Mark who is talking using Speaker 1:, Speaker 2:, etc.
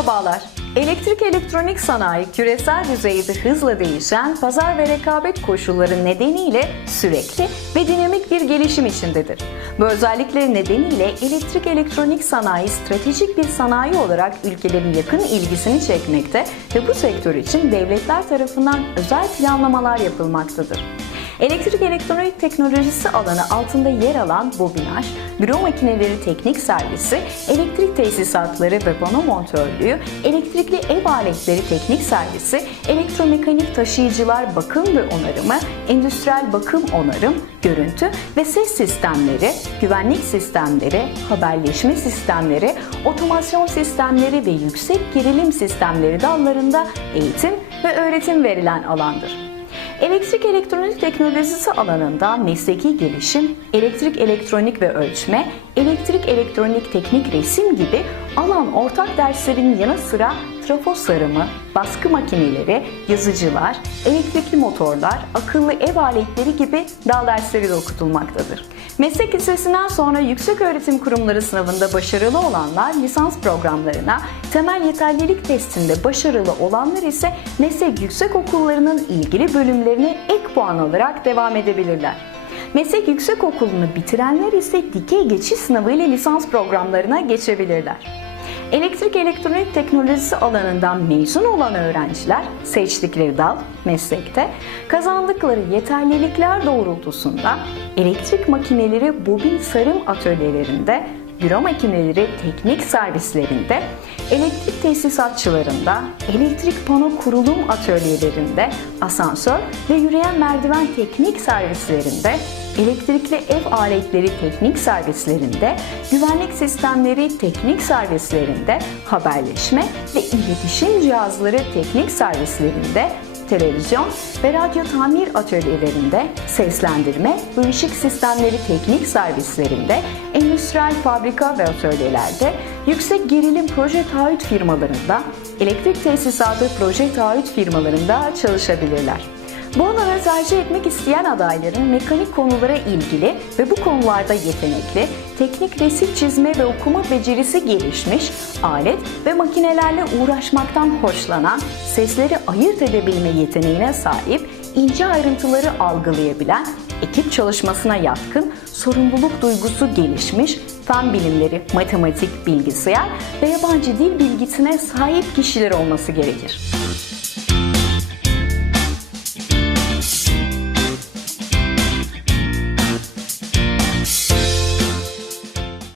Speaker 1: Merhabalar. Elektrik elektronik sanayi küresel düzeyde hızla değişen pazar ve rekabet koşulları nedeniyle sürekli ve dinamik bir gelişim içindedir. Bu özellikleri nedeniyle elektrik elektronik sanayi stratejik bir sanayi olarak ülkelerin yakın ilgisini çekmekte ve bu sektör için devletler tarafından özel planlamalar yapılmaktadır. Elektrik elektronik teknolojisi alanı altında yer alan bobinaj, büro makineleri teknik servisi, elektrik tesisatları ve pano montörlüğü, elektrikli ev aletleri teknik servisi, elektromekanik taşıyıcılar bakım ve onarımı, endüstriyel bakım onarım, görüntü ve ses sistemleri, güvenlik sistemleri, haberleşme sistemleri, otomasyon sistemleri ve yüksek gerilim sistemleri dallarında eğitim ve öğretim verilen alandır. Elektrik elektronik teknolojisi alanında mesleki gelişim, elektrik elektronik ve ölçme, elektrik elektronik teknik resim gibi alan ortak derslerin yanı sıra trafo sarımı, baskı makineleri, yazıcılar, elektrikli motorlar, akıllı ev aletleri gibi dal dersleri de okutulmaktadır. Meslek lisesinden sonra yüksek öğretim kurumları sınavında başarılı olanlar lisans programlarına, temel yeterlilik testinde başarılı olanlar ise meslek yüksek okullarının ilgili bölümlerine ek puan alarak devam edebilirler. Meslek yüksek okulunu bitirenler ise dikey geçiş sınavı ile lisans programlarına geçebilirler. Elektrik elektronik teknolojisi alanından mezun olan öğrenciler seçtikleri dal, meslekte kazandıkları yeterlilikler doğrultusunda elektrik makineleri bobin sarım atölyelerinde, büro makineleri teknik servislerinde, elektrik tesisatçılarında, elektrik pano kurulum atölyelerinde, asansör ve yürüyen merdiven teknik servislerinde, elektrikli ev aletleri teknik servislerinde, güvenlik sistemleri teknik servislerinde, haberleşme ve iletişim cihazları teknik servislerinde, televizyon ve radyo tamir atölyelerinde, seslendirme ve ışık sistemleri teknik servislerinde, endüstriyel fabrika ve atölyelerde, yüksek gerilim proje taahhüt firmalarında, elektrik tesisatı proje taahhüt firmalarında çalışabilirler. Bu alanı tercih etmek isteyen adayların mekanik konulara ilgili ve bu konularda yetenekli, teknik resim çizme ve okuma becerisi gelişmiş, alet ve makinelerle uğraşmaktan hoşlanan, sesleri ayırt edebilme yeteneğine sahip, ince ayrıntıları algılayabilen, ekip çalışmasına yatkın, sorumluluk duygusu gelişmiş, fen bilimleri, matematik, bilgisayar ve yabancı dil bilgisine sahip kişiler olması gerekir.